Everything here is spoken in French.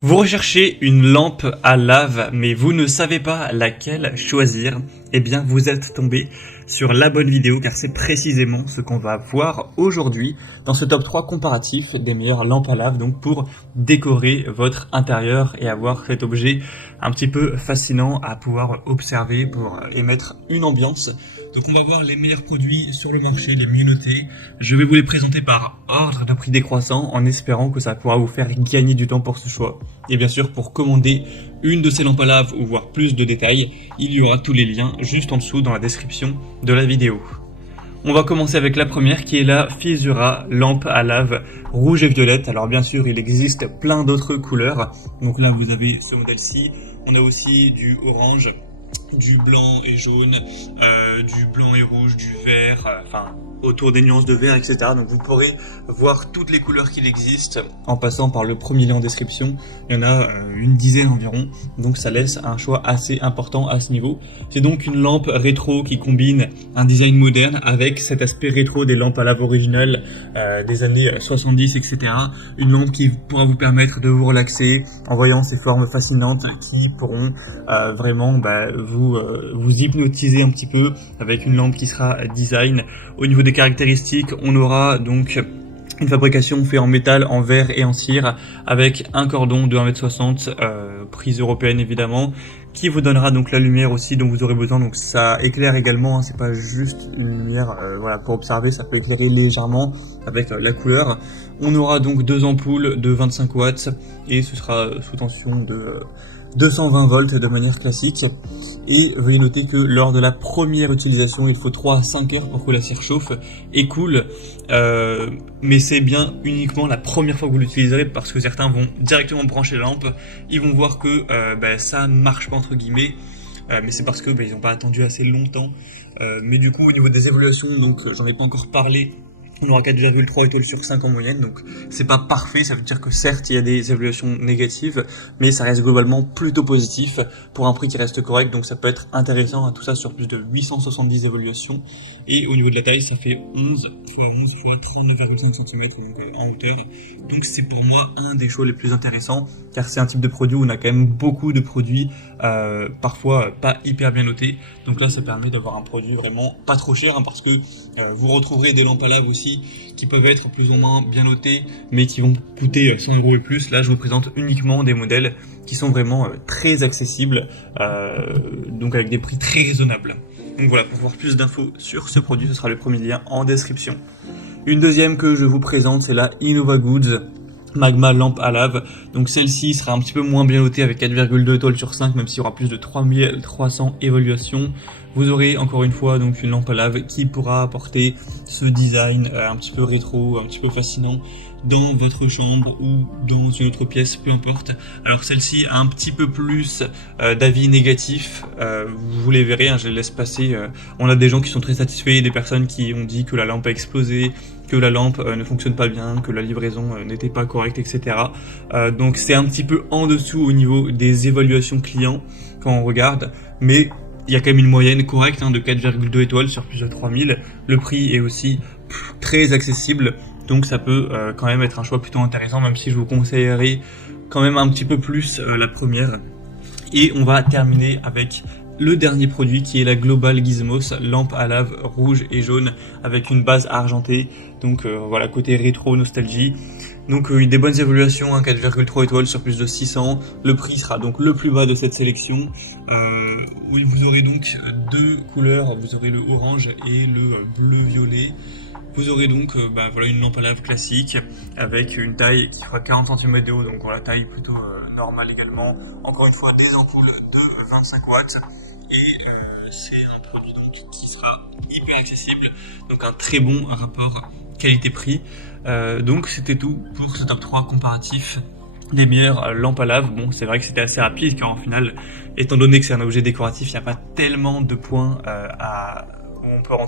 Vous recherchez une lampe à lave, mais vous ne savez pas laquelle choisir. Eh bien, vous êtes tombé sur la bonne vidéo, car c'est précisément ce qu'on va voir aujourd'hui dans ce top 3 comparatif des meilleures lampes à lave, donc pour décorer votre intérieur et avoir cet objet un petit peu fascinant à pouvoir observer pour émettre une ambiance. Donc on va voir les meilleurs produits sur le marché, les mieux notés. Je vais vous les présenter par ordre de prix décroissant en espérant que ça pourra vous faire gagner du temps pour ce choix. Et bien sûr, pour commander une de ces lampes à lave ou voir plus de détails, il y aura tous les liens juste en dessous dans la description de la vidéo. On va commencer avec la première qui est la Fisura lampe à lave rouge et violette. Alors bien sûr, il existe plein d'autres couleurs. Donc là, vous avez ce modèle-ci. On a aussi du orange, du blanc et jaune, du blanc et rouge, du vert, enfin autour des nuances de vert, etc. Donc vous pourrez voir toutes les couleurs qu'il existe en passant par le premier lien en description. Il y en a une dizaine environ, donc ça laisse un choix assez important à ce niveau. C'est donc une lampe rétro qui combine un design moderne avec cet aspect rétro des lampes à lave originales des années 70, etc. Une lampe qui pourra vous permettre de vous relaxer en voyant ces formes fascinantes qui pourront vraiment vous hypnotiser un petit peu avec une lampe qui sera design. Au niveau des caractéristiques, on aura donc une fabrication faite en métal, en verre et en cire avec un cordon de 1m60, prise européenne évidemment, qui vous donnera donc la lumière aussi dont vous aurez besoin. Donc ça éclaire également, hein, c'est pas juste une lumière voilà pour observer, ça peut éclairer légèrement avec la couleur. On aura donc deux ampoules de 25 watts et ce sera sous tension de 220 volts de manière classique. Et veuillez noter que lors de la première utilisation, il faut 3 à 5 heures pour que la cire chauffe et coule. Mais c'est bien uniquement la première fois que vous l'utiliserez, parce que certains vont directement brancher la lampe, ils vont voir que ça ne marche pas entre guillemets. Mais c'est parce que ils n'ont pas attendu assez longtemps. Mais du coup, au niveau des évaluations, donc j'en ai pas encore parlé, on aura 4,3 étoiles sur 5 en moyenne, donc c'est pas parfait, ça veut dire que certes il y a des évaluations négatives, mais ça reste globalement plutôt positif pour un prix qui reste correct, donc ça peut être intéressant, hein, tout ça sur plus de 870 évaluations. Et au niveau de la taille, ça fait 11 x 11 x 39,5 cm donc en hauteur, donc c'est pour moi un des choix les plus intéressants, car c'est un type de produit où on a quand même beaucoup de produits parfois pas hyper bien notés, donc là ça permet d'avoir un produit vraiment pas trop cher, hein, parce que vous retrouverez des lampes à lave aussi qui peuvent être plus ou moins bien notés mais qui vont coûter 100 € et plus. Là je vous présente uniquement des modèles qui sont vraiment très accessibles, donc avec des prix très raisonnables. Donc voilà, pour voir plus d'infos sur ce produit, ce sera le premier lien en description. Une deuxième que je vous présente, c'est la Innova Goods Magma lampe à lave. Donc celle-ci sera un petit peu moins bien notée avec 4,2 étoiles sur 5, même s'il y aura plus de 3300 évaluations. Vous aurez encore une fois donc une lampe à lave qui pourra apporter ce design un petit peu rétro, un petit peu fascinant dans votre chambre ou dans une autre pièce, peu importe. Alors celle-ci a un petit peu plus d'avis négatifs, vous les verrez, hein, je les laisse passer. On a des gens qui sont très satisfaits, des personnes qui ont dit que la lampe a explosé, que la lampe ne fonctionne pas bien, que la livraison n'était pas correcte, etc. Donc c'est un petit peu en dessous au niveau des évaluations clients quand on regarde, mais il y a quand même une moyenne correcte, hein, de 4,2 étoiles sur plus de 3000. Le prix est aussi très accessible, donc ça peut quand même être un choix plutôt intéressant, même si je vous conseillerais quand même un petit peu plus la première. Et on va terminer avec le dernier produit qui est la Global Gizmos lampe à lave rouge et jaune avec une base argentée, donc voilà, côté rétro nostalgie. Donc des bonnes évaluations, hein, 4,3 étoiles sur plus de 600. Le prix sera donc le plus bas de cette sélection, où vous aurez donc deux couleurs, vous aurez le orange et le bleu-violet. Vous aurez donc voilà, une lampe à lave classique avec une taille qui fera 40 cm de haut, donc voilà, taille plutôt normale également. Encore une fois, des ampoules de 25 watts et c'est un produit donc qui sera hyper accessible, donc un très bon rapport qualité-prix. Donc c'était tout pour ce top 3 comparatif des meilleures lampes à lave. Bon, c'est vrai que c'était assez rapide car en final, étant donné que c'est un objet décoratif, il n'y a pas tellement de points où on peut rentrer